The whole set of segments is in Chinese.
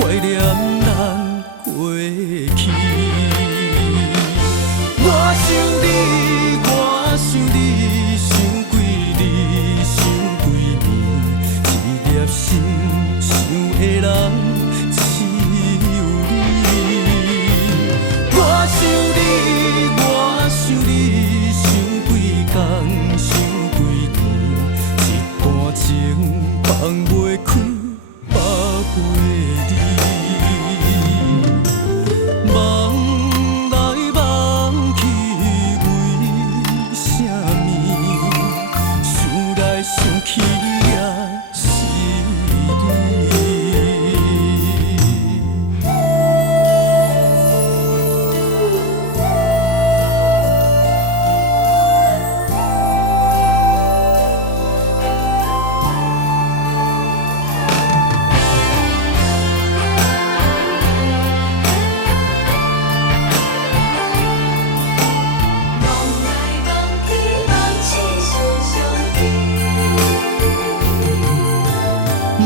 怀念咱过去。我想你，我想你，想几日，想几暝，一粒心想的人只有你。我想你，我想你，想几天，想几年，一段情放袂开，放袂离。梦来梦去，为什么？想来想去也是你。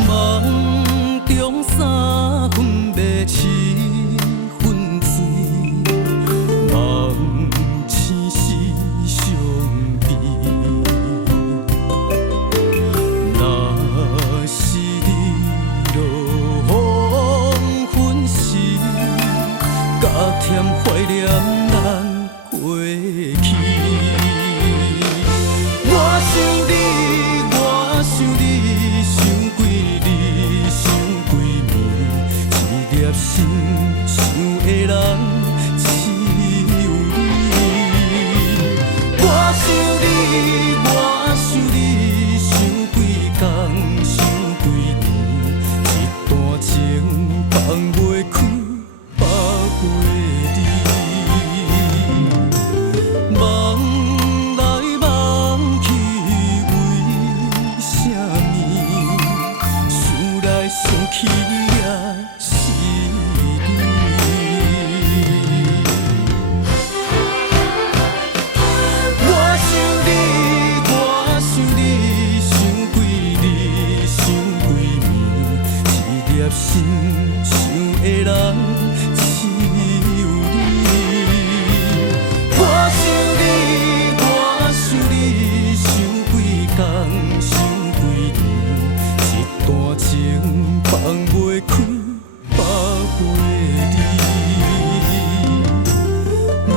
梦中三分白，七分醉，梦醒时伤悲。若是日落黄昏时，加添怀念咱过去。我想你，我想你，想几日，想几暝，一粒心想的人只有你。我想你，我想你，想几天，想几年，一段情放袂开，放袂离。梦来梦去，为什么？想来想去也是你。我想你，我想你，想几日，想几暝，一粒心想的人只有你。我想你，我想你，想几天，想几年，一段情放袂开，放袂离。梦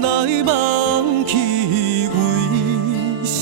来梦去，为什